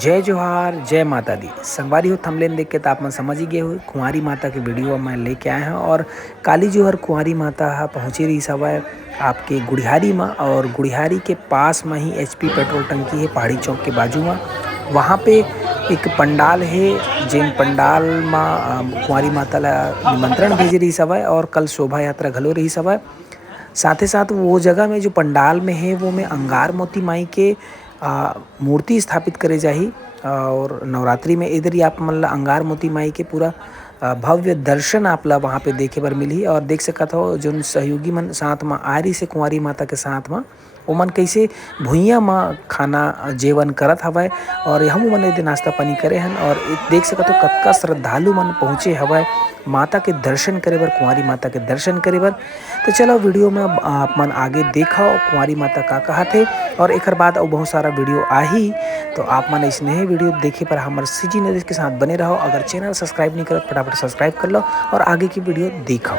जय जोहार जय माता दी। संगवारी हो थंबनेल देख के तो आप मन समझ ही गए हो कुंवारी माता के वीडियो मैं लेके आए हैं। और काली जोहर कुंवारी माता पहुँची रही सवय आपके गुड़ियारी में, और गुड़ियारी के पास में ही एचपी पेट्रोल टंकी है पहाड़ी चौक के बाजू में। वहाँ पे एक पंडाल है जिन पंडाल में कुंवारी माता ला निमंत्रण भेज रही सवय, और कल शोभा यात्रा घलो रही सवय। साथ ही साथ वो जगह में जो पंडाल में है वो में अंगार मोती माई के मूर्ति स्थापित करे जाही। और नवरात्रि में इधर ही आप मन ला अंगार मोती माई के पूरा भव्य दर्शन आप ला वहाँ पे देखे बर मिलही। और देख सकत हो जो सहयोगी मन साथ में आ रही से कुंवारी माता के साथ में ओमन कैसे भुइयाँ में खाना जेवन करत हवय, और हम मन एदे नाश्ता पानी करे हन। और देख सकत हो कतका श्रद्धालु मन पहुँचे हवय माता के दर्शन करे बर, कुंवारी माता के दर्शन करे बर। तो चलो वीडियो में आप मन आगे देखो कुंवारी माता का कहा थे, और एक बाद और बहुत सारा वीडियो आही। तो आप मन इसने ही वीडियो देखे पर हमारे सीजी नरेश के साथ बने रहो। अगर चैनल सब्सक्राइब नहीं करो फटाफट सब्सक्राइब कर लो और आगे की वीडियो देखो।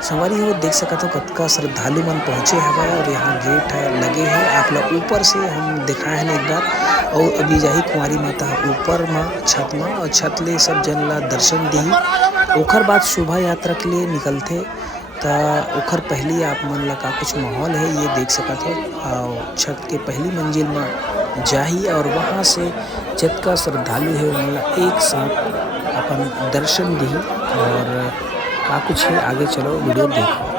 संगवारी हो देख सकत हो कतका श्रद्धालु मन पहुँचे हवय, और यहाँ गेट है लगे है। आप लोग ऊपर से हम दिखाए हैं एक बार, और अभी जाही कुंवारी माता ऊपर में छत में, और छत ले सब जन ला दर्शन दी। ओखर बाद शोभा यात्रा के लिए निकलते तो ओखर पहली आप मन ला का कुछ माहौल है ये देख सकत हो। और छत के पहली मंजिल में जाही, और वहाँ से जतका श्रद्धालु है उन ला एक साथ अपन दर्शन दी। और का कुछ है आगे चलो वीडियो देखो।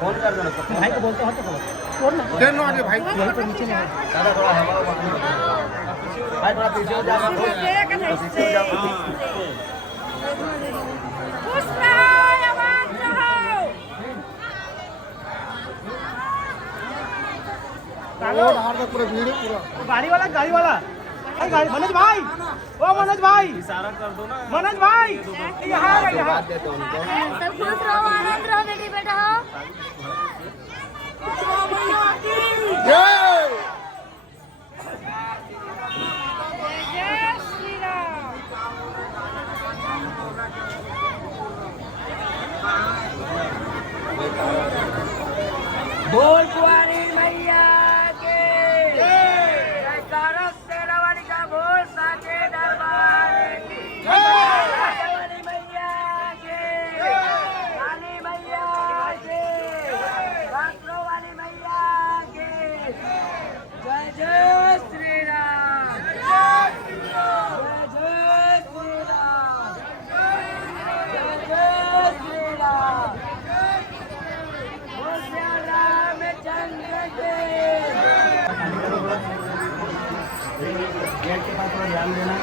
फोन कर देना भाई को बोलते हो तो फोन ना भाई यही तो नीचे नहीं दादा थोड़ा हवा भाई थोड़ा पीछे हो जाना पीछे जाओ खुश रहो आवाज रहो बाहर तक पूरा भीड़ पूरा गाड़ी वाला मनोज भाई ओ मनोज भाई इशारा कर दो ना मनोज भाई यहाँ बात देते हो उनको सब खुश रहो आनंद रहो बेटी बेटा हो जय श्री राम बोल कुंवारी मैया के जयकारा शेरावाली का बोल साचे दरबार की जय मैया के काली मैया के रात्रो वाली मैया के जय जय श्री राम जय जय श्री राम जय जय श्री राम बोल रामचंद्र के गेट के पास ध्यान देना।